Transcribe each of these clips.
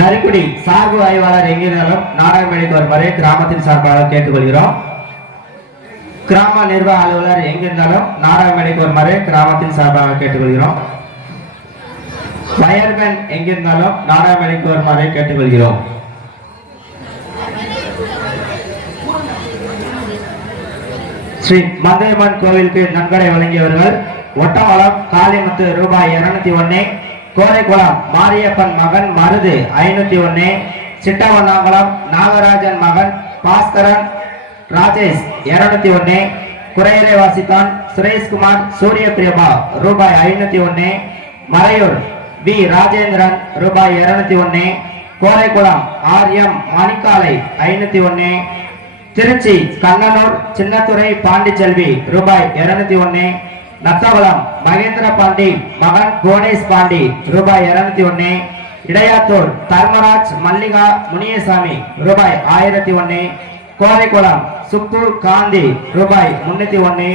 நரிக்குடி சார்பு ஆய்வாளர் எங்கிருந்தாலும் நாராயணமேடைக்கு வருமாறு கிராமத்தின் சார்பாக கேட்டுக்கொள்கிறோம். கிராம நிர்வாக அலுவலர் எங்கிருந்தாலும் நாராயணமேடைக்கு வருமாறு கிராமத்தின் சார்பாக கேட்டுக்கொள்கிறோம். வயர்மேன் எங்கிருந்தாலும் நாராயணமேடைக்கு வருமாறு கேட்டுக்கொள்கிறோம். ஸ்ரீ மந்தையம்மன் கோவிலுக்கு நன்கொடை வழங்கியவர்கள் ஒட்டவளம் காளிமுத்து ரூபாய் 201, கோரைக்குளம் மாரியப்பன் மகன் மருது 501, சிட்டவண்ணாங்குளம் நாகராஜன் மகன் பாஸ்கரன் ராஜேஷ் 201, குறையரை வாசித்தான் சுரேஷ்குமார் சூரியபிரபா ரூபாய் 501, மறையூர் வி ராஜேந்திரன் ரூபாய் 201, கோரைக்குளம் ஆர்எம் மணிக்காலை 501, திருச்சி கண்ணனூர் சின்னத்துறை பாண்டிச்செல்வி ரூபாய் 201, நத்தவளம் மகேந்திர பாண்டி மகன் கோணேஷ் பாண்டி ரூபாய் 201, இடையாத்தூர் தர்மராஜ் மல்லிகா முனியசாமி ரூபாய் 1001, கோரைக்குளம் சுப்பு காந்தி ரூபாய் 301.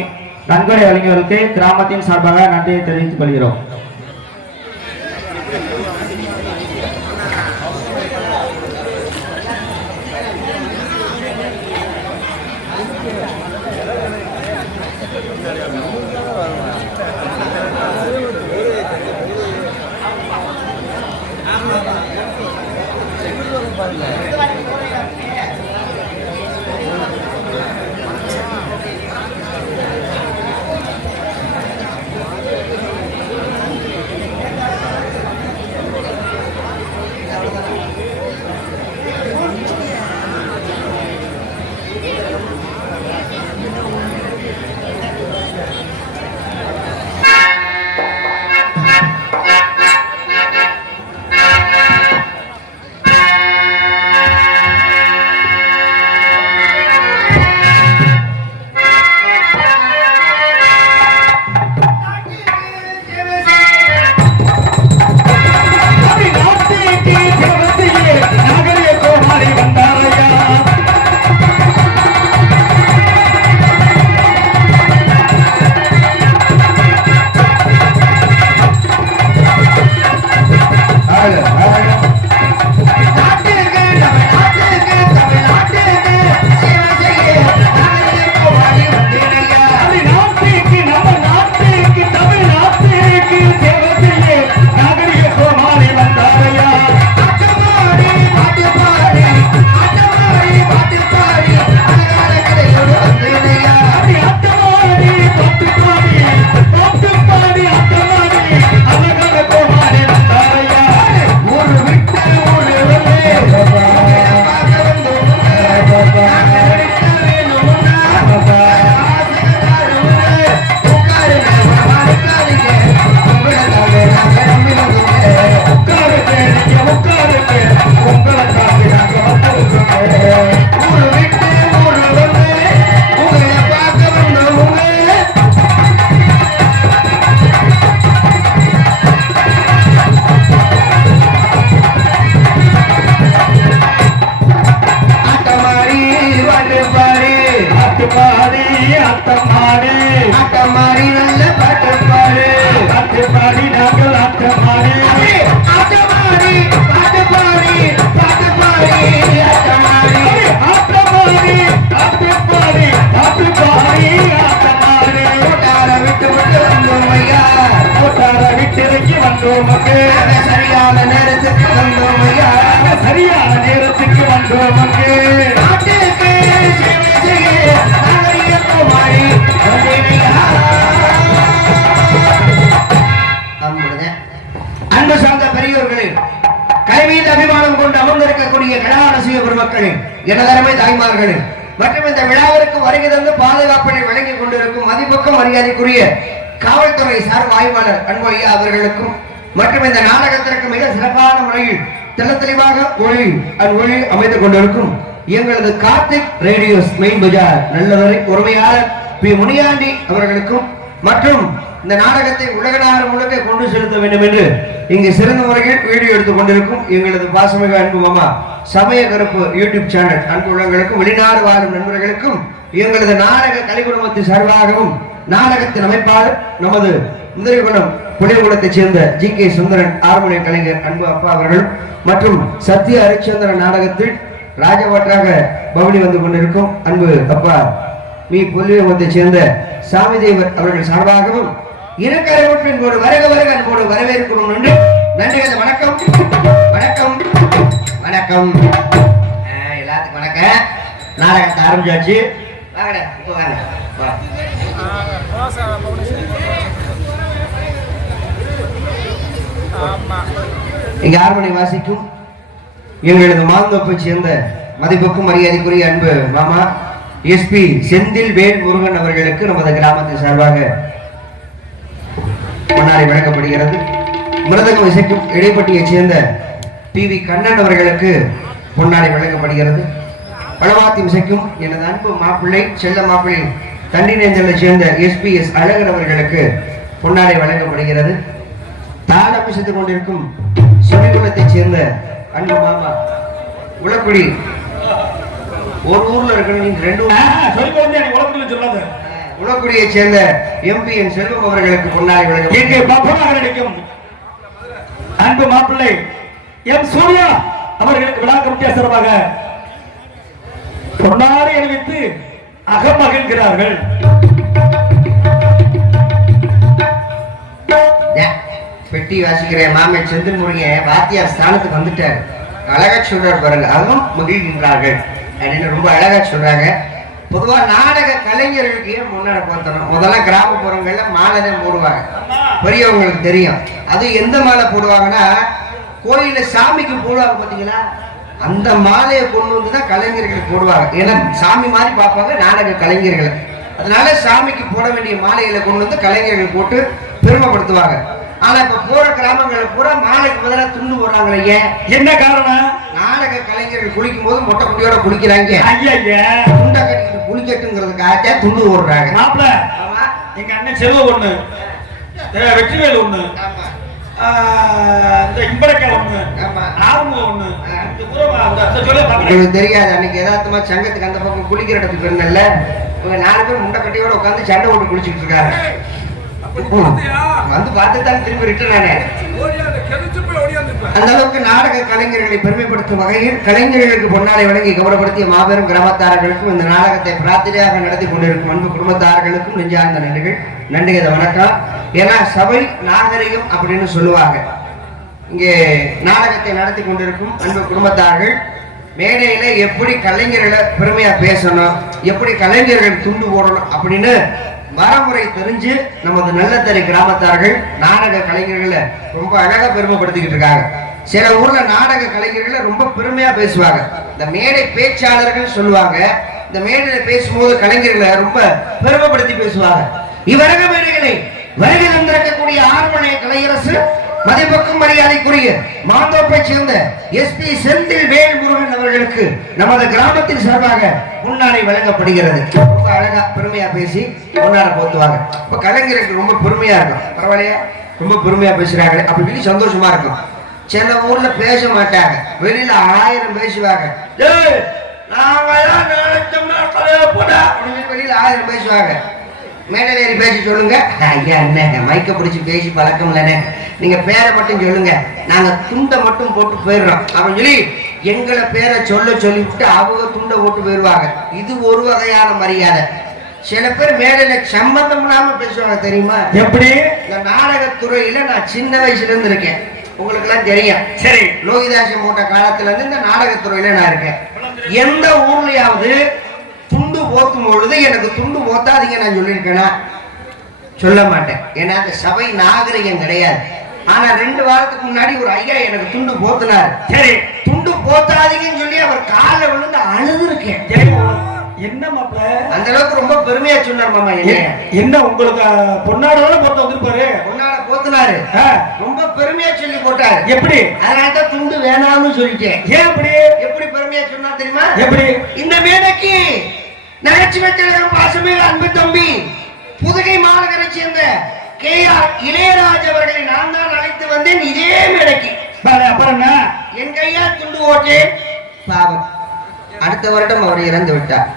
நன்கொடை வழங்கியவர்களுக்கு கிராமத்தின் சார்பாக நன்றியை தெரிவித்துக் கொள்கிறோம். சரியான நேரத்துக்கு வந்தோம் ஐயா, சரியான நேரத்துக்கு வந்தோம். நாட்டுக்கு சேவை செய்ய நாகரிகமாய் அன்பு சார்ந்த பெரியோர்களே, கைமீது அபிமானம் கொண்டு அமர்ந்திருக்கக்கூடிய கலாரசிக பெருமக்களே, எனதருமை தாய்மார்களே மற்றும் இந்த விழாவிற்கு வருகை தந்து பாதுகாப்பினை வழங்கிக் கொண்டிருக்கும் மதிப்புக்கும் மரியாதைக்குரிய காவல்துறை சார்பு ஆய்வாளர் அன்பு ஐயா அவர்களுக்கும் மற்றும் இந்த நாடகத்திற்கு மிக சிறப்பான முறையில் தெளிவாக ஒளி அமைத்துக் கொண்டிருக்கும் எங்களது கார்த்திக் ரேடியோஸ் மெயின் பஜார் நல்லவரை உரிமையாளர் பி முனியாண்டி அவர்களுக்கும் மற்றும் இந்த நாடகத்தை உலக நாடு முழுக்க கொண்டு செலுத்த வேண்டும் என்று இங்கு சிறந்த முறையில் வீடியோ எடுத்துக் கொண்டிருக்கும் எங்களது பாசமிகு அன்பு மாமா சமய கருப்பு யூடியூப் சேனல் அன்பு உள்ளவர்களுக்கும் வெளிநாடு வாழும் நண்பர்களுக்கும் எங்களது நாடக கலை குடும்பத்தின் சார்பாகவும் நாடகத்தின் அமைப்பாளர் நமது முதலிகுளம் புலியகுளத்தைச் சேர்ந்த ஜி.கே. சுந்தரன் ஹார்மோனிய கலைஞர் அன்பு அப்பா அவர்கள் மற்றும் சத்ய ஹரிச்சந்திரன் நாடகத்தில் ராஜபாட்டாக பவனி வந்து கொண்டிருக்கும் அன்பு அப்பா புலியகுளத்தைச் சேர்ந்த சாமி தேவர் அவர்கள் சார்பாகவும் இருக்கரைவற்றின் போது வருக வருக அன்போடு வரவேற்கிறோம். நன்றி. வணக்கம் வணக்கம் வணக்கம் எல்லாத்துக்கும் வணக்கம். நாடகத்தை ஆரம்பிச்சாச்சு. இங்க ஹார்மோனி வாசிக்கும் எங்களது மாந்தோப்பை சேர்ந்த மதிப்புக்கும் மரியாதைக்குரிய அன்பு மாமா எஸ்பி செந்தில் வேல் முருகன் அவர்களுக்கு நமது கிராமத்தின் சார்பாக பொன்னாடை வழங்கப்படுகிறது. மிருதகம் இசைக்கும் இடைப்பட்டியைச் சேர்ந்த டி.வி. கண்ணன் அவர்களுக்கு பொன்னாடை வழங்கப்படுகிறது. பழவாத்தி இசைக்கும் எனது அன்பு மாப்பிள்ளை செல்ல மாப்பிள்ளை தண்டினேந்தலை சேர்ந்த எஸ்.பி.எஸ். அழகன் அவர்களுக்கு பொன்னாடை வழங்கப்படுகிறது. தாளம் இசைத்துக் கொண்டிருக்கும் சுனிகுலத்தைச் சேர்ந்த அன்பு மாமா உலக்குடி ஒரு ஊர்ல இருக்கணும் ரெண்டு உலக்குடியை சேர்ந்த எம்பி.என். செல்வம் அவர்களுக்கு பொன்னாடை வழங்கப்படும். அன்பு மாப்பிள்ளை எம் சூர்யா அவர்களுக்கு விழா கமிட்டியா சிறப்பாக பொன்னாடை அணிவித்து அகமகிழ்கிறார்கள். பெட்டி வாசிக்கிற மாமே செந்தில் முருகன் வாத்தியார் ஸ்தானத்துக்கு வந்துட்டார். அழகா சொல்றாரு பாருங்க, அதுவும் மகிழ்கின்றார்கள் அப்படின்னு ரொம்ப அழகா சொல்றாங்க. பொதுவா நாடக கலைஞர்களுக்கு ஏன் முன்னாடி பார்த்தோம், முதல்ல கிராமப்புறங்கள்ல மாலை தான் போடுவாங்க, பெரியவங்களுக்கு தெரியும். அது எந்த மாலை போடுவாங்கன்னா கோயில சாமிக்கு போடுவாங்க பாத்தீங்களா, அந்த மாலையை கொண்டு வந்துதான் கலைஞர்கள் போடுவாங்க. ஏன்னா சாமி மாதிரி பார்ப்பாங்க நாடக கலைஞர்கள். அதனால சாமிக்கு போட வேண்டிய மாலைகளை கொண்டு வந்து கலைஞர்கள் போட்டு பெருமைப்படுத்துவாங்க. ஆனா இப்ப போற கிராமங்கள் பூரா மாலைக்கு பதிலாக துண்டு போடுறாங்களே, ஏன் என்ன காரணம்? நாடக கலைஞர்கள் குளிக்கும் போது மொட்டை குட்டியோட குளிக்கிறாங்க, துண்டை கட்டிட்டு குளிக்கட்டுங்கிறதுக்காக துண்டு போடுறாங்க. மாப்பிள்ள எங்க அண்ணன் செல்வ ஒண்ணு, வெற்றிவேல் ஒண்ணு, இந்த இம்பரக்கா ஒண்ணு, ஆர்மோ ஒண்ணு, உங்களுக்கு தெரியாது. அன்னைக்கு யதார்த்தமா சங்கத்துக்கு அந்த பக்கம் குளிக்கிற இடத்துக்கு இருந்தல்ல, இவங்க 4 பேர் முண்டை கட்டியோட உட்காந்து சண்டை போட்டு குளிச்சுட்டு இருக்காரு. வந்து பார்த்துதான் திரும்பி ரிட்டர்ன். அந்த அளவுக்கு நாடக கலைஞர்களை பெருமைப்படுத்தும் வகையில் கலைஞர்களுக்கு பொன்னாடை வழங்கி கௌரவப்படுத்திய மாபெரும் கிராமத்தார்களுக்கும் இந்த நாடகத்தை பிரார்த்தனையாக நடத்தி கொண்டிருக்கும் அன்பு குடும்பத்தார்களுக்கும் நெஞ்சார்ந்த நன்றிகள். நன்றிகத வணக்கம். ஏன்னா சபை நாகரிகம் அப்படின்னு சொல்லுவாங்க. இங்கே நாடகத்தை நடத்தி கொண்டிருக்கும் அன்பு குடும்பத்தார்கள் மேடையில எப்படி கலைஞர்களை பெருமையா பேசணும், எப்படி கலைஞர்கள் துண்டு போடணும் அப்படின்னு வரமுறை தெரிஞ்சு நமது நல்லத்தறி கிராமத்தார்கள் நாடக கலைஞர்களை ரொம்ப அழகா பெருமைப்படுத்திக்கிட்டு இருக்காங்க. சில ஊர்ல நாடக கலைஞர்களை ரொம்ப பெருமையா பேசுவாங்க. இந்த மேடை பேச்சாளர்கள் சொல்லுவாங்க, இந்த மேடையில பேசும்போது கலைஞர்களை ரொம்ப பெருமைப்படுத்தி பேசுவாங்க. இவ்வரக மேடைகளை வருகை தந்திருக்கக்கூடிய ஆர்மனை கலையரசு மதிப்புக்கும் மரியாதைக்குரிய மாந்தோப்பை சேர்ந்த எஸ்.பி. செந்தில் வேல் முருகன் அவர்களுக்கு நமது கிராமத்தின் சார்பாக முன்னாடி வழங்கப்படுகிறது. ரொம்ப அழகா பெருமையா பேசி முன்னாடி போத்துவாங்க. இப்ப கலைஞருக்கு ரொம்ப பெருமையா இருக்கும். பரவாயில்லையா, ரொம்ப பெருமையா பேசுறாங்க அப்படின்னு சந்தோஷமா இருக்கும். சில ஊர்ல பேச மாட்டாங்க, வெளியில 1000 பேசுவாங்க. வெளியில 1000 பேசுவாங்க. மேடையில் ஏறி பேசி சொல்லுங்க, ஐயா என்ன மைக்க பிடிச்சி பேசி பழக்கம் இல்லைன்னு, நீங்க பேரை மட்டும் சொல்லுங்க, நாங்க துண்டை மட்டும் போட்டு போயிடுறோம் அப்படின்னு சொல்லி எங்களை பேரை சொல்லிவிட்டு அவங்க துண்டை போட்டு போயிடுவாங்க. இது ஒரு வகையான மரியாதை. சில பேர் மேடையில சம்பந்தம் இல்லாம பேசுவாங்க தெரியுமா? எப்படி? இந்த நாடகத்துறையில நான் சின்ன வயசுல இருந்து இருக்கேன், உங்களுக்கு எல்லாம் தெரியும். சரி, லோகிதாசன் போட்ட காலத்துல இருந்து இந்த நாடகத்துறையில நான் இருக்கேன். எந்த ஊர்லயாவது துண்டு போத்தும் பொழுது எனக்கு துண்டு போத்தாதீங்க நான் சொல்லியிருக்கேனா? சொல்ல மாட்டேன். ஏன்னா அந்த சபை நாகரிகம் கிடையாது. ஆனா 2 வாரத்துக்கு முன்னாடி ஒரு ஐயா எனக்கு துண்டு போத்தினார். சரி, துண்டு போத்தாதீங்கன்னு சொல்லி அவர் கால விழுந்து அழுது இருக்கேன். என்ன மாப்பிள்ள அந்த அளவுக்கு ரொம்ப பெருமையா சொன்னார் மாமா. என்ன உங்களுக்கு பொன்னாடோட போட்டு வந்திருப்பாரு? பொன்னாட போத்தினாரு, ரொம்ப பெருமையா சொல்லி போட்டாரு. எப்படி? அதனாலதான் துண்டு வேணாம்னு சொல்லிட்டேன். ஏன் அப்படி? எப்படி பெருமையா சொன்னா தெரியுமா? எப்படி? இந்த மேடைக்கு நகைச்சுவை கழகம் பாசமே அன்பு தம்பி புதுகை மாநகரை சேர்ந்த கே.ஆர். இளையராஜ் அவர்களை நான் தான் அழைத்து வந்தேன் இதே மேடைக்கு. அப்புறம் என் கையா துண்டு ஓட்டேன். பாவம், அடுத்த வருடம் அவர் இறந்து விட்டார்.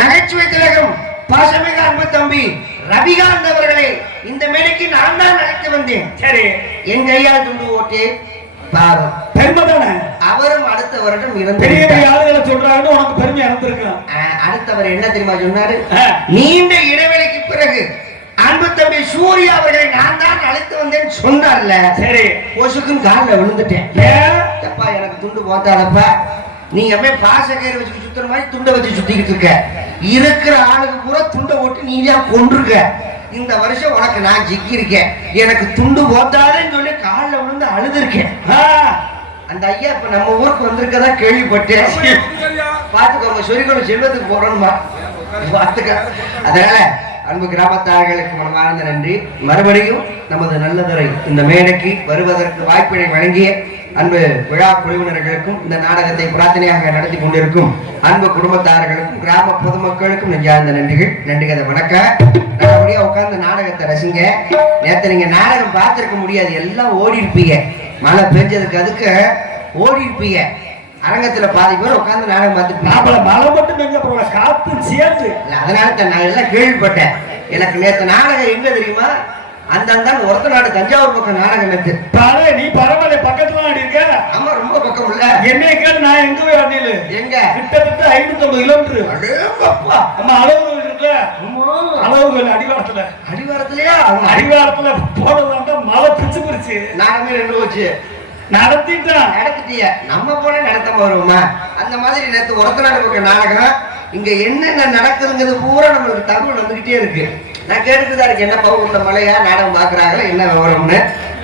நகைச்சுவை திலகம் பாசமிக அன்பு தம்பி ரவிகாந்த் அவர்களை இந்த மேடைக்கு நான் தான் அழைத்து வந்தேன். சரி, என் கையால் துண்டு ஓட்டி பாவம் பெருமை தானே. அவரும் அடுத்த வருடம் இறந்து பெரிய பெரிய ஆளுகளை சொல்றாங்கன்னு உனக்கு பெருமை இறந்திருக்கான். அடுத்தவர் என்ன தெரியுமா சொன்னாரு? நீண்ட இடைவெளிக்கு பிறகு அன்பு தம்பி சூர்யா அவர்களை நான் தான் அழைத்து வந்தேன்னு சொன்னார்ல. சரி, கொசுக்கும் காலில் விழுந்துட்டேன். அப்பா எனக்கு துண்டு போத்தாதப்பா, நீங்க போய் பாச கயிறு வச்சு சுத்துற மாதிரி துண்டை வச்சு சுத்திக்கிட்டு இருக்க. இருக்கிற ஆளுக்கு பூரா துண்டை ஓட்டு நீ தான் கொண்டிருக்க. இந்த வருஷம் உனக்கு நான் ஜிக்கி இருக்கேன், எனக்கு துண்டு போத்தாதேன்னு சொல்லி காலில் விழுந்து அழுதுருக்கேன். அந்த ஐயா இப்ப நம்ம ஊருக்கு வந்திருக்கதா கேள்விப்பட்டேன். பாத்துக்கோங்க, சொரிக்கணும் செல்வத்துக்கு போறோம்மா பாத்துக்க. அதனால அன்பு கிராமத்தார்களுக்கு மனமார்ந்த நன்றி. மறுபடியும் நமது நல்லதுரை இந்த மேடைக்கு வருவதற்கு வாய்ப்பினை வழங்கிய அன்பு விழா குழுவினர்களுக்கும் இந்த நாடகத்தை பிரார்த்தனையாக நடத்தி கொண்டிருக்கும் அன்பு குடும்பத்தார்களுக்கும் கிராம பொதுமக்களுக்கும் நெஞ்சார்ந்த நன்றிகள். நன்றிகதை வணக்கம். நல்லபடியா உட்கார்ந்து நாடகத்தை ரசிங்க. நேற்று நீங்க நாடகம் பார்த்திருக்க முடியாது, எல்லாம் ஓடி இருப்பீங்க. மழை பெஞ்சதுக்கு அதுக்கு ஓடி இருப்பீங்க. அரங்கத்துல பாதி பேர் உட்கார்ந்து நாடகம் பார்த்துட்டு மழை மட்டும் பெஞ்ச காத்து சேர்த்து. அதனால நான் எல்லாம் கேள்விப்பட்டேன். எனக்கு நேற்று நாடகம் எங்க தெரியுமா? அந்த ஒருத்த நாடு தஞ்சாவூர் பக்கம் நாடகம் நேற்று. நீ பரவாயில்ல, பக்கத்துல ஆடி இருக்க. ஆமா, ரொம்ப பக்கம் இல்ல. என்னைய கேட்டு நான் எங்க போய் ஆடினு? எங்க கிட்டத்தட்ட 550 கிலோமீட்டர். நம்ம அளவுகள் இருக்குல்ல, அளவுகள் அடிவாரத்திலயா அடிவாரத்துல போனதாண்டா மழை பிச்சு பிடிச்சு நாடகமே ரெண்டு போச்சு. நடத்திட்டிய நம்ம போன நடத்தாம வருவோமா? அந்த மாதிரி நேற்று ஒருத்த நாடு பக்கம் நாடகம். இங்க என்னென்ன நடக்குதுங்கிறது பூரா நம்மளுக்கு தகவல் வந்துகிட்டே இருக்கு. நான் கேட்டுட்டுதான் இருக்கேன், என்ன பகுந்த மழையா நாடகம் பாக்குறாங்க, என்ன விவரம்னு.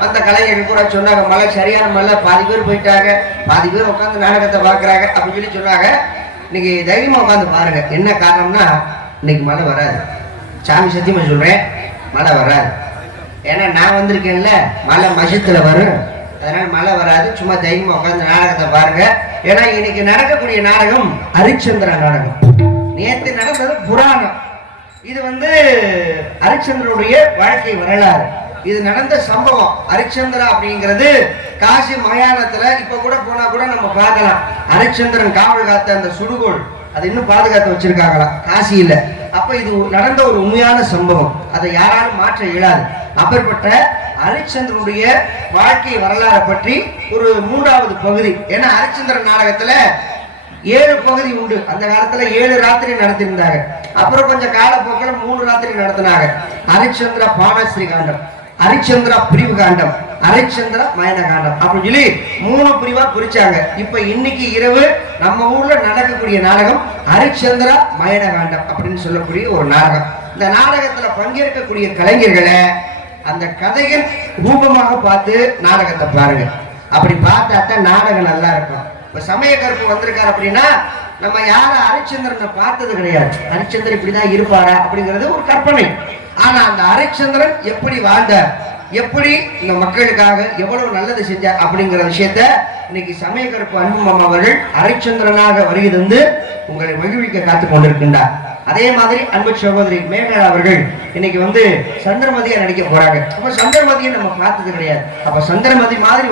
அந்த கலைஞர்கள் கூட சொன்னாங்க, மழை சரியான மழை, பாதி பேர் போயிட்டாங்க, பாதி பேர் உட்காந்து நாடகத்தை பாக்குறாங்க அப்படின்னு சொல்லி சொன்னாங்க. இன்னைக்கு தைரியமா உட்காந்து பாருங்க. என்ன காரணம்னா, இன்னைக்கு மழை வராது. சாமி சத்தியமா சொல்றேன், மழை வராது. ஏன்னா நான் வந்திருக்கேன்ல, மழை மசத்துல வரும். அதனால மழை வராது. சும்மா தைரியமா உட்காந்து நாடகத்தை பாருங்க. ஏன்னா இன்னைக்கு நடக்கக்கூடிய நாடகம் ஹரிச்சந்திரா நாடகம். நேற்று நடந்தது புராணம். இது ஹரிச்சந்திரனுடைய வாழ்க்கை வரலாறு. இது நடந்த சம்பவம். ஹரிச்சந்திரா அப்படிங்கிறது காசி மயானத்துல இப்ப கூட போனா கூட நம்ம பார்க்கலாம். ஹரிச்சந்திரன் காவல் காத்த அந்த சுடுகோள் அது இன்னும் பாதுகாத்து வச்சிருக்காங்களா காசியில. அப்ப இது நடந்த ஒரு உண்மையான சம்பவம், அதை யாராலும் மாற்ற இயலாது. அப்பேற்பட்ட ஹரிச்சந்திரனுடைய வாழ்க்கை வரலாறை பற்றி ஒரு 3வது பகுதி. ஏன்னா ஹரிச்சந்திரன் நாடகத்துல 7 பகுதி உண்டு. அந்த காலத்துல 7 ராத்திரி நடத்திருந்தாங்க. அப்புறம் கொஞ்சம் காலப்போக்கில் 3 ராத்திரி நடத்தினாங்க. ஹரிச்சந்திர பானஸ்ரீ காண்டம், ஹரிச்சந்திரா பிரிவு காண்டம், ஹரிச்சந்திர மயன காண்டம் அப்படின்னு சொல்லி 3 பிரிவா பிரிச்சாங்க. இப்ப இன்னைக்கு இரவு நம்ம ஊர்ல நடக்கக்கூடிய நாடகம் ஹரிச்சந்திரா மயன காண்டம் அப்படின்னு சொல்லக்கூடிய ஒரு நாடகம். இந்த நாடகத்துல பங்கேற்கக்கூடிய கலைஞர்களை அந்த கதைகள் ரூபமாக பார்த்து நாடகத்தை பாருங்க. அப்படி பார்த்தாத்தான் நாடகம் நல்லா இருக்கும். இப்ப சமய கருப்பு வந்திருக்காரு அப்படின்னா நம்ம யாரும் ஹரிச்சந்திரனை பார்த்தது கிடையாது. ஹரிச்சந்திரன் இப்படிதான் இருப்பாரா அப்படிங்கிறது ஒரு கற்பனை. ஆனா அந்த ஹரிச்சந்திரன் எப்படி வாழ்ந்தார், எப்படி இந்த மக்களுக்காக எவ்வளவு நல்லது செஞ்சார் அப்படிங்கிற விஷயத்த இன்னைக்கு சமய கருப்பு அன்பு மாமா அவர்கள் ஹரிச்சந்திரனாக வருகை தந்து உங்களை மகிழ்விக்க காத்துக் கொண்டிருக்கின்றார். அதே மாதிரி அன்பு சகோதரி மேகலா அவர்கள் இன்னைக்கு சந்திரமதியா நடிக்க போறாங்க. அப்ப சந்திரமதியை நம்ம பார்த்தது கிடையாது. அப்ப சந்திரமதி மாதிரி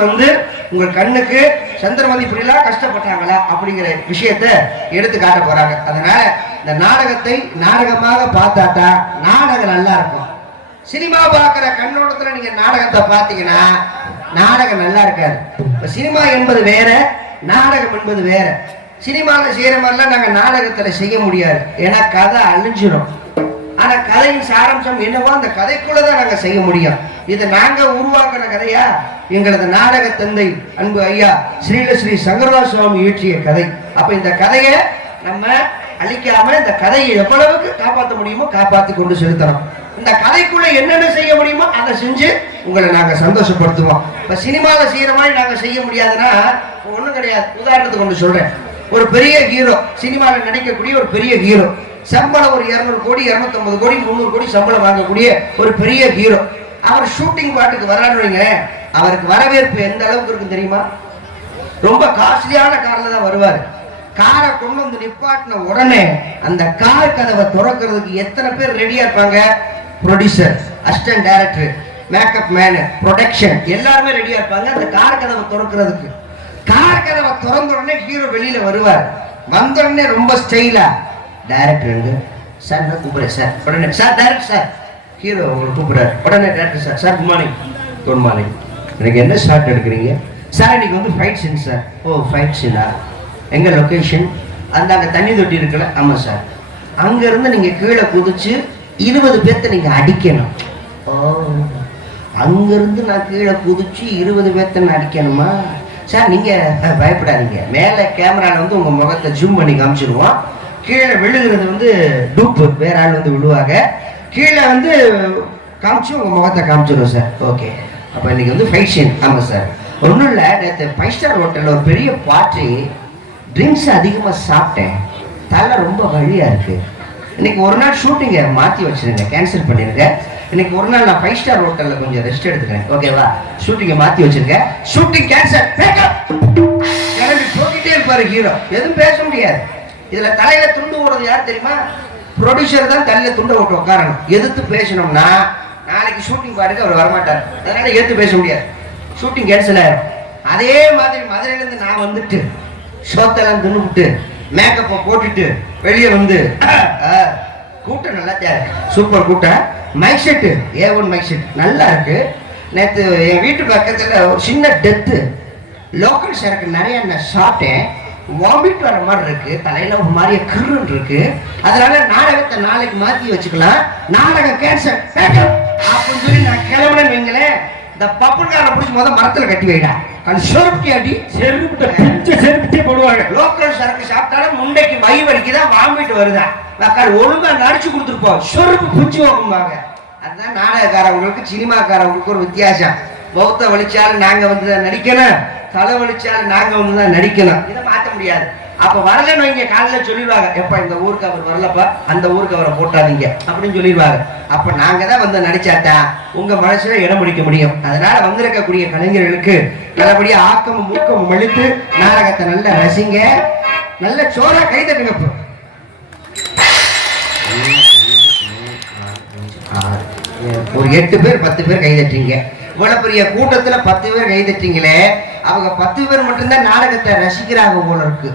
உங்கள் கண்ணுக்கு சந்திரமதி இப்படிலாம் கஷ்டப்பட்டாங்களா அப்படிங்கிற விஷயத்த எடுத்து காட்ட போறாங்க. அதனால இந்த நாடகத்தை நாடகமாக பார்த்தாட்டா நாடகம் நல்லா இருக்கும். சினிமா பார்க்கிற கண்ணோட்டத்துல நீங்க நாடகத்தை பார்த்தீங்கன்னா நாடகம் நல்லா இருக்காது. இப்ப சினிமா என்பது வேற, நாடகம் என்பது வேற. சினிமாவில் செய்யற மாதிரிலாம் நாங்க நாடகத்துல செய்ய முடியாது. ஏன்னா கதை அழிஞ்சிடும். ஆனா கதையின் சாராம்சம் என்னவோ அந்த கதைக்குள்ளதான் நாங்க செய்ய முடியும். இதை நாங்க உருவாக்குற கதையா? எங்களது நாடக தந்தை அன்பு ஐயா ஸ்ரீ சங்கரதாஸ் சுவாமி இயற்றிய கதை. அப்ப இந்த கதையை நம்ம அழிக்காம இந்த கதையை எவ்வளவுக்கு காப்பாற்ற முடியுமோ காப்பாற்றி கொண்டு செலுத்தணும். இந்த கதைக்குள்ள என்னென்ன செய்ய முடியுமோ அதை செஞ்சு உங்களை நாங்க சந்தோஷப்படுத்துவோம். இப்ப சினிமாவில் செய்யற மாதிரி நாங்க செய்ய முடியாதுன்னா ஒண்ணும் கிடையாது. உதாரணத்துக்கு ஒன்று சொல்றேன். ஒரு பெரிய ஹீரோ, சினிமாவில் நடிக்கக்கூடிய ஒரு பெரிய ஹீரோ, சம்பளம் ஒரு 200 கோடி 250 கோடி 300 கோடி சம்பளம் வாங்கக்கூடிய ஒரு பெரிய ஹீரோ. அவர் ஷூட்டிங் பாட்டுக்கு வராடுவீங்க, அவருக்கு வரவேற்பு எந்த அளவுக்கு இருக்கு தெரியுமா? ரொம்ப காஸ்ட்லியான கார்ல தான் வருவார். காரை கொண்டு வந்து நிப்பாட்டின உடனே அந்த கார் கதவை திறக்கிறதுக்கு எத்தனை பேர் ரெடியா இருப்பாங்க? Producer, assistant director, makeup menu, production எல்லாருமே ரெடியா இருப்பாங்க அந்த கார் கதவை திறக்கிறதுக்கு. கார் கதவை திறந்த உடனே ஹீரோ வெளியில வருவார். வந்த உடனே ரொம்ப ஸ்டைலா டைரக்டர் சார் நான் கூப்பிடுறேன் சார், உடனே சார் டைரக்டர் சார் ஹீரோ உங்களை கூப்பிடுறாரு. உடனே director sir, sir good morning. Good morning. எனக்கு என்ன ஷாட் எடுக்கிறீங்க சார்? இன்னைக்கு வந்து ஃபைட் சீன் சார். ஓ ஃபைட் சீனா? எங்க லொக்கேஷன்? அந்த அங்கே தண்ணி தொட்டி இருக்குல்ல? ஆமாம் சார். அங்கேருந்து நீங்கள் கீழே குதிச்சு 20 பேர்த்த நீங்கள் அடிக்கணும். ஓ, அங்கேருந்து நான் கீழே குதிச்சு 20 பேர்த்த நான் அடிக்கணுமா சார்? நீங்கள் பயப்படாதீங்க, மேலே கேமராவில் வந்து உங்கள் முகத்தை ஜூம் பண்ணி காமிச்சிடுவோம். கீழே விழுகிறது வந்து டூப்பு, வேற ஆள் வந்து விழுவாங்க. கீழே வந்து காமிச்சு உங்கள் முகத்தை காமிச்சிடுவோம் சார். ஓகே, அப்போ இன்னைக்கு வந்து ஃபைட் சீன். ஆமாம் சார். ஒன்றும் இல்லை, நேற்று 5 ஸ்டார் ஹோட்டலில் ஒரு பெரிய பார்ட்டி, ட்ரிங்க்ஸ் அதிகமாக சாப்பிட்டேன், தலை ரொம்ப வழியாக இருக்குது. இன்னைக்கு ஒரு நாள் ஷூட்டிங்கை மாற்றி வச்சுருங்க, கேன்சல் பண்ணிடுங்க. இன்னைக்கு ஒரு நாள் நான் 5 ஸ்டார் ஹோட்டலில் கொஞ்சம் ரெஸ்ட் எடுத்துக்கிறேன். ஓகேவா? ஷூட்டிங்கை மாற்றி வச்சுருக்கேன். Shooting cancel. கிளம்பி போக்கிட்டே இருப்பாரு ஹீரோ, எதுவும் பேச முடியாது. இதில் தலையில் துண்டு ஓடுறது யார் தெரியுமா? ப்ரொடியூசர் தான் தலையில் துண்டை ஓட்டு உட்காரணும். எதிர்த்து பேசணும்னா நாளைக்கு ஷூட்டிங் பாட்டுக்கு அவர் வரமாட்டார், அதனால எதிர்த்து பேச முடியாது. ஷூட்டிங் கேன்சல் ஆயிடும். அதே மாதிரி மதுரையிலேருந்து நான் வந்துட்டு சோத்தெல்லாம் தின்னுவிட்டு மேக்கப்பை போட்டுட்டு வெளியே வந்து கூட்டம் நல்லா தேவை, சூப்பர் கூட்டம். Mic set A1 mic set நல்லா இருக்கு. நேற்று என் வீட்டு பக்கத்தில் ஒரு சின்ன டெத்து, லோக்கல் சரக்கு நிறைய நான் சாப்பிட்டேன், வாமிட் வர மாதிரி இருக்கு, தலையில ஒரு மாதிரியே கிருன்னு இருக்கு. அதனால நாடகத்தை நாளைக்கு மாற்றி வச்சுக்கலாம், நாடகம் கேன்சல் அப்படின்னு சொல்லி நான் கிளம்புனேன்னு வைங்களேன். இந்த பப்புக்காரை பிடிச்சி மரத்துல கட்டி வைடா, அது செருப்புட்டி அடி, செருப்புட்டே போடுவாங்க. லோக்கல் சரக்கு சாப்பிட்டாலும் முண்டைக்கு வயிறு வலிக்குதா, வாமிட்டு வருதா, ஒழுங்கா நடிச்சு கொடுத்துருப்போம், செருப்பு பிடிச்சி வைக்கும்பாங்க. அதுதான் நாடகக்காரவங்களுக்கு சினிமாக்காரவங்களுக்கு ஒரு வித்தியாசம். பௌத்த வலிச்சாலும் நாங்க வந்து நடிக்கணும், தலை வலிச்சாலும் நாங்க வந்து தான் நடிக்கணும். இதை மாற்ற முடியாது. அப்ப வரலன்னு இங்க காலையில் சொல்லிடுவாங்க, எப்ப இந்த ஊருக்கு அவர் வரலப்பா, அந்த ஊருக்கு அவரை போட்டாதீங்க அப்படின்னு சொல்லிடுவாங்க. அப்ப நாங்க தான் வந்து நடிச்சாதான் உங்க மனசுல இடம் பிடிக்க முடியும். அதனால வந்திருக்கக்கூடிய கலைஞர்களுக்கு நல்லபடியா ஆக்கமும் ஊக்கமும் அளித்து நாடகத்தை நல்லா ரசிங்க, நல்ல சோறா கை தட்டுங்க. ஒரு 8 பேர் 10 பேர் கை தட்டுறீங்க. இவ்வளவு பெரிய கூட்டத்துல 10 பேர் கை தட்டுறீங்களே, அவங்க 10 பேர் மட்டும்தான் நாடகத்தை ரசிக்கிறாங்க போல இருக்கு.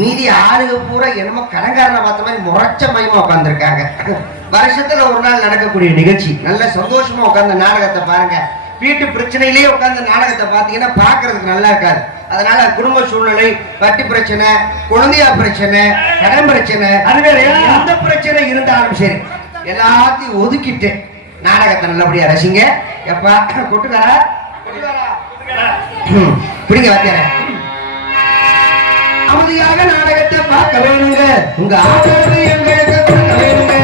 மீதி ஆளுக பூரா என்னமோ கடங்காரனை பார்த்த மாதிரி முறைச்ச மயமா உட்காந்துருக்காங்க. வருஷத்துல ஒரு நாள் நடக்கக்கூடிய நிகழ்ச்சி, நல்ல சந்தோஷமா உட்காந்து நாடகத்தை பாருங்க. வீட்டு பிரச்சனையிலேயே உட்காந்து நாடகத்தை பார்த்தீங்கன்னா பார்க்கறதுக்கு நல்லா இருக்காது. அதனால குடும்ப சூழ்நிலை, வட்டி பிரச்சனை, குழந்தையா பிரச்சனை, கடன் பிரச்சனை, அது வேற எந்த பிரச்சனை இருந்தாலும் சரி எல்லாத்தையும் ஒதுக்கிட்டு நாடகத்தை நல்லபடியா ரசிங்க. எப்பா கொட்டுக்காரா பிடிங்க வாத்தியார, அமைதியாக நாடகத்தை பார்க்க வேணுங்க, உங்க ஆதரவு எங்களுக்கு கொடுக்க வேணுங்க,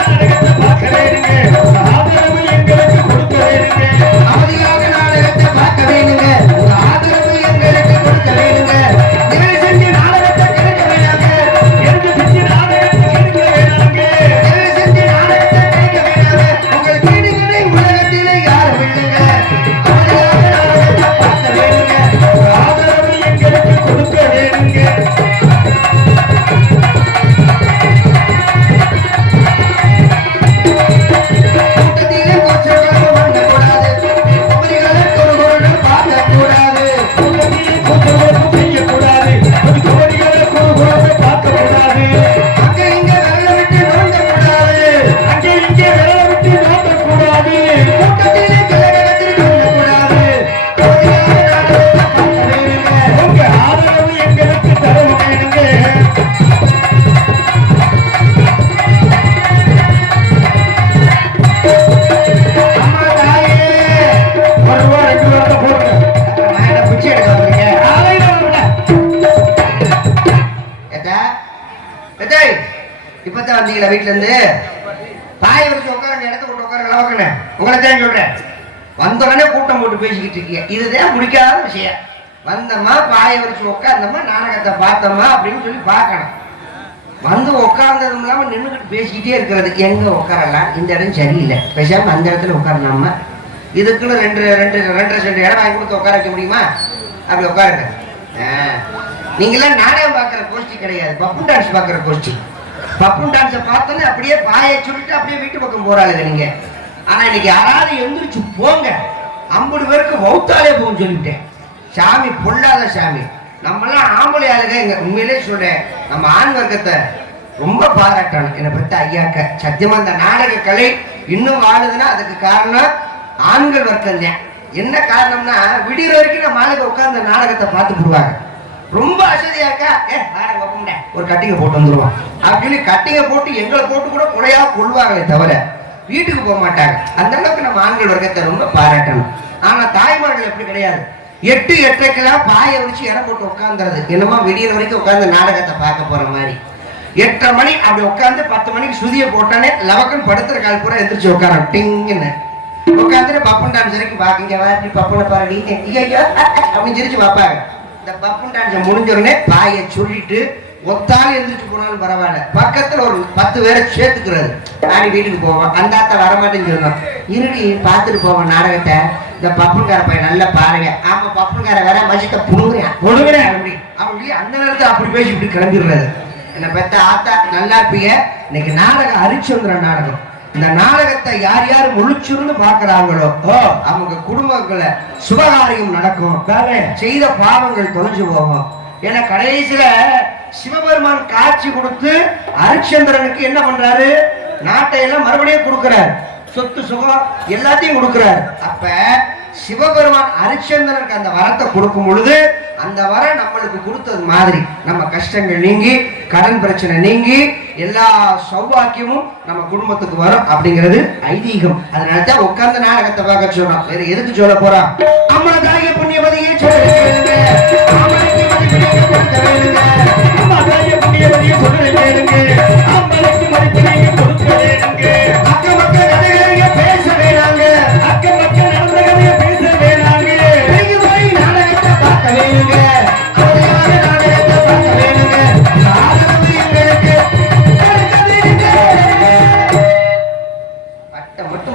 நாடகத்தை பார்க்க வேணுங்க, ஆதரவு எங்களுக்கு கொடுக்க வேணுங்க, அமைதியாக நாடகத்தை பார்க்க வேணுங்க, உங்க ஆதரவு எங்களுக்கு கொடுக்க வேணுங்க. தயவு செஞ்சு நாடகத்தை கெடுக்க வேணாங்க, எந்த செஞ்சு நாடகத்தை கெடுக்க வேணாங்க, தயவு செஞ்சு நாடகத்தை கெடுக்க வேணாங்க. உங்கள் வீடுகளை உலகத்திலே யாரும் இல்லைங்க, அமைதியாக நாடகத்தை பார்க்க வேணுங்க, உங்க ஆதரவு எங்களுக்கு கொடுக்க வேணுங்க. கூட்டத்திலே கோச்சரமாக பண்ணக்கூடாது, குமரிகளை கொடு பார்க்கக்கூடாது, கூட்டத்திலே கோச்சரமாக செய்யக்கூடாது, குமரிகளை கொடு பார்க்கக்கூடாது, அங்கே இங்கே விரல விட்டு நோண்டக்கூடாது, அங்கே இங்கே விரல விட்டு நோண்டக்கூடாது, கூட்டத்திலே கலகலத்தில் நோண்டக்கூடாது. உங்க ஆதரவு எங்களுக்கு தர வேணுங்க. அம்மா தாயே, ஒரு ரூபா 2 ரூபா போடுங்க. நான் என்ன பிச்சை எடுக்க வந்திருக்கேன்? இப்பதான் வந்தீங்களா வீட்டுல இருந்து? பாய் வச்சு உட்கார, இடத்த போட்டு உட்கார உட்கார, உங்களை தான் சொல்றேன். வந்த உடனே கூட்டம் போட்டு பேசிக்கிட்டு இருக்கீங்க, இதுதான் முடிக்காத விஷயம். வந்தம்மா பாயை வச்சு உட்காந்தம்மா நாடகத்தை பார்த்தோம்மா அப்படின்னு சொல்லி பார்க்கணும். வந்து உட்கார்ந்ததும் இல்லாமல் நின்றுக்கிட்டு பேசிக்கிட்டே இருக்கிறது. எங்க உட்காரலாம், இந்த இடம் சரியில்லை, பேசாம அந்த இடத்துல உட்காரலாமா, இதுக்குன்னு 2 சென்ட் இடம் வாங்கி கொடுத்து உட்கார வைக்க முடியுமா? அப்படி உட்காருங்க. நீங்களாம் நாடகம் பார்க்குற கோஷ்டி கிடையாது, பப்பு டான்ஸ் பார்க்குற கோஷ்டி. பப்பு டான்ஸை பார்த்தோன்னே அப்படியே பாயை சொல்லிட்டு அப்படியே வீட்டு பக்கம் போறாளுங்க நீங்க. ஆனா இன்னைக்கு யாராவது எந்திரிச்சு போங்க, 50 பேருக்கு வௌத்தாலே போகும் சொல்லிவிட்டேன். சாமி பொல்லாத சாமி. நம்மளாம் ஆம்பளை ஆளுங்க, உண்மையிலே சொல்றேன், நம்ம ஆண் வர்க்கத்தை ரொம்ப பாராட்டணும் என்னை பத்தி ஐயாக்க. சத்தியமா இந்த நாடக கலை இன்னும் வாழுதுன்னா அதுக்கு காரணம் ஆண்கள் வர்க்கம் தான். என்ன காரணம்னா விடிகிற வரைக்கும் நம்ம ஆளுங்க உட்கார்ந்து நாடகத்தை பார்த்து போடுவாங்க. ரொம்ப அசதியா இருக்கா, நாடகம் வைப்போம்டா, ஒரு கட்டிங்க போட்டு வந்துருவான் அப்படின்னு கட்டிங்க போட்டு எங்களை போட்டு கூட கொலையா கொள்வாங்களே தவிர வீட்டுக்கு போக மாட்டாங்க. அந்த அளவுக்கு நம்ம ஆண்கள் வர்க்கத்தை ரொம்ப பாராட்டணும். ஆனா தாய்மார்கள் எப்படி கிடையாது. 8 8:30 பாயை வச்சு இடம் போட்டு உட்காந்துறது, என்னமோ விடிகிற வரைக்கும் உட்காந்து நாடகத்தை பார்க்க போற மாதிரி. 8:30 மணி அப்படி உட்காந்து 10 மணிக்கு சுதியை போட்டானே லவக்கன் படுத்துற கால் பூரா எந்திரிச்சு உட்காரம் டிங்குன்னு உட்காந்துட்டு பப்பன் டான்ஸ் வரைக்கும் பாக்குங்க, வாட்டி பப்பனை பாருடி அப்படின்னு சிரிச்சு பார்ப்பாங்க. இந்த பப்பன் டான்ஸ் முடிஞ்ச உடனே பாயை சொல்லிட்டு ஒத்தாலும் எந்திரிச்சு போனாலும் பரவாயில்ல, பக்கத்துல ஒரு 10 பேரை சேர்த்துக்கிறது. நாடி வீட்டுக்கு போவோம், அந்த ஆத்த வரமாட்டேன்னு சொல்லணும், இருடி பார்த்துட்டு போவோம் நாடகத்தை, இந்த பப்புன்கார பையன் நல்லா பாருங்க. ஆமா பப்புன்கார வேற மசித்த புடுங்குறேன் அப்படி அந்த நேரத்தை அப்படி பேசி இப்படி கிளம்பிடுறது. என்ன பெத்த ஆத்தா நல்லா இருப்பீங்க. இன்னைக்கு நாடகம் ஹரிச்சந்திர நாடகம். இந்த நாடகத்தை யார் யார் முழிச்சிருந்து பாக்குறாங்களோ அவங்க குடும்பங்களை சுபகாரியம் நடக்கும், செய்த பாவங்கள் தொலைஞ்சு போகும். ஏன்னா கடைசியில சிவபெருமான் காட்சி கொடுத்து ஹரிச்சந்திரனுக்கு என்ன பண்றாரு, நாட்டை எல்லாம் மறுபடியும் கொடுக்கிறார், சொத்து சுகம் எல்லாத்தையும் கொடுக்கிறார். அப்ப சிவபெருமான் ஹரிச்சந்திரனுக்கு அந்த வரத்தை கொடுக்கும் பொழுது அந்த வர நம்மளுக்கு கொடுத்தது மாதிரி நம்ம கஷ்டங்கள் நீங்கி கடன் பிரச்சனை நீங்கி எல்லா சௌபாக்கியமும் நம்ம குடும்பத்துக்கு வரும் அப்படிங்கிறது ஐதீகம். அதனாலதான் உட்கார்ந்து நாடகத்தை பார்க்க சொல்றோம். வேற எதுக்கு சொல்ல போறோம்? அம்மா தாய புண்ணியவதியே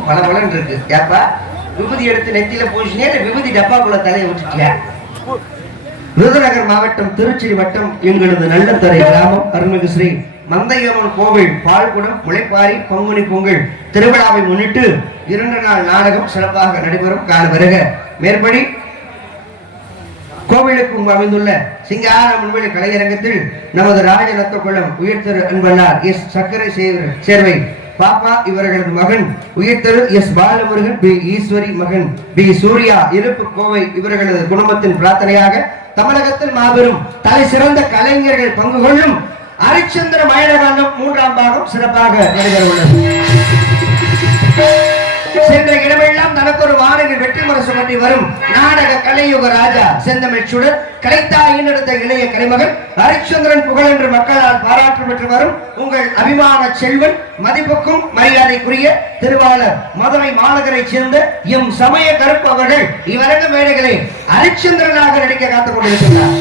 பலபலன் இருக்கு. ஏப்பா விபூதி எடுத்து நெத்தியில பூசினே விபூதி டப்பாக்குள்ள தலையை விட்டுட்டியா? விருதுநகர் மாவட்டம் திருச்சி வட்டம் எங்களது நல்லத்தரை கிராமம் அருள்மிகு ஸ்ரீ மந்தையம்மன் கோவில் பால்குடம் முளைப்பாரி பங்குனி பொங்கல் திருவிழாவை முன்னிட்டு 2 நாள் நாடகம் சிறப்பாக நடைபெறும். கால வருக. மேற்படி கோவிலுக்கு அமைந்துள்ள சிங்கார முன்வெளி கலையரங்கத்தில் நமது ராஜநத்த குளம் உயர் திரு அன்பனார் எஸ் சக்கரை சேர்வை பாப்பா இவர்களது மகன் உயர் திரு எஸ் பாலமுருகன் பி ஈஸ்வரி மகன் பி சூர்யா இருப்பு கோவை இவர்களது குடும்பத்தின் பிரார்த்தனையாக தமிழகத்தில் மாபெரும் தலை சிறந்த கலைஞர்கள் பங்கு கொள்ளும் ஹரிச்சந்திர மயனகாண்டம் 3ஆம் பாகம் சிறப்பாக நடைபெற உள்ளது. சென்ற இடமெல்லாம் தனக்கொரு வானவில் வெற்றி முரசு கட்டி வரும் நாடக கலையுக ராஜா செந்தமிழ் சுடர் கலைத்தாயின் எடுத்த இளைய கலைமகன் ஹரிச்சந்திரன் புகழ் என்று மக்களால் பாராட்டு பெற்று வரும் உங்கள் அபிமான செல்வன் மதிப்புக்கும் மரியாதைக்குரிய திருவாளர் மதுரை மாநகரை சேர்ந்த எம் சமய கருப்பு அவர்கள் இவரங்க மேடைகளை ஹரிச்சந்திரனாக நடிக்க காத்துக் கொண்டிருக்கிறார்.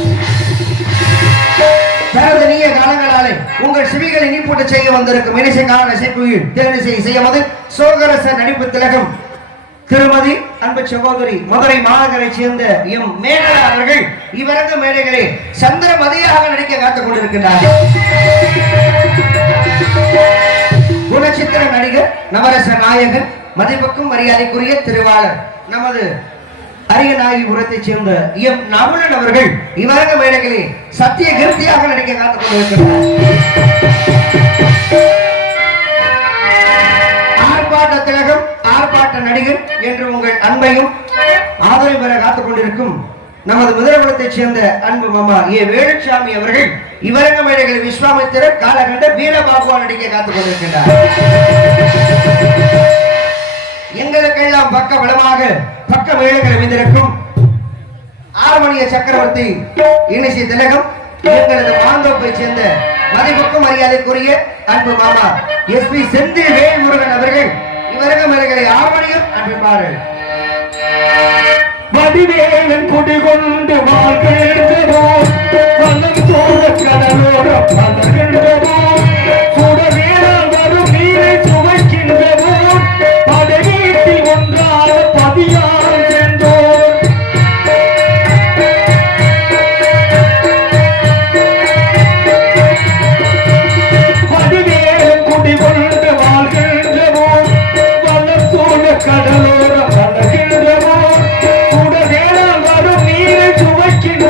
தனது நீய காலங்களாலே உங்கள் சிவிகளை நீப்பூட்ட செய்ய வந்திருக்கும் இணைசைக்கான இசைக்குயில் தேனிசை செய்யமது சோகரச நடிப்பு திலகம் திருமதி அன்பு சகோதரி மதுரை மாநகரை சேர்ந்த எம் மேகலா அவர்கள் இவரங்க மேடைகளை சந்திரமதியாக நடிக்க காத்துக் கொண்டிருக்கின்றார்கள். குணச்சித்திர நடிகர் நவரச நாயகன் மதிப்புக்கும் மரியாதைக்குரிய திருவாளர் நமது அரியநாயகிபுரத்தைச் சேர்ந்த எம் நகுலன் அவர்கள் இவரங்க மேடைகளை சத்திய கிருத்தியாக நடிக்க காத்துக் கொண்டிருக்கிறார். ஆர்ப்பாட்ட திலகம் ஆர்ப்பாட்ட நடிகர் என்று உங்கள் அன்பையும் ஆதரவு பெற காத்துக் கொண்டிருக்கும் நமது முதலகுலத்தைச் சேர்ந்த அன்பு மாமா ஏ வேலுச்சாமி அவர்கள் இவரங்க மேடைகளை விஸ்வாமித்திரர் காலகண்ட வீரபாபுவா நடிக்க காத்துக் கொண்டிருக்கின்றார். எங்களுக்கெல்லாம் பக்க பலமாக பக்க வேலைகள் அமைந்திருக்கும் ஆர்மணிய சக்கரவர்த்தி இனிசி திலகம் எங்களது மாந்தோப்பை சேர்ந்த மதிப்புக்கும் மரியாதைக்குரிய அன்பு மாமா எஸ் பி செந்தில் வேல்முருகன் அவர்கள் இவரக மேலைகளை ஆர்மணியம் அன்பிப்பார்கள். வடிவேலன் குடிகொண்டு வாழ்கின்றவோ வல்லம் தோழ கடலோர பலகின்றவோ சுடவேரால் வரும் நீரை சுவைக்கின்றவோ படவீட்டில் ஒன்றாக பதியால் சென்றோர் வடிவேலன் குடிகொண்டு வாழ்கின்றவோ வல்லம் தோழ கடலோர பலகின்றவோ சுடவேரால் வரும் நீரை சுவைக்கின்ற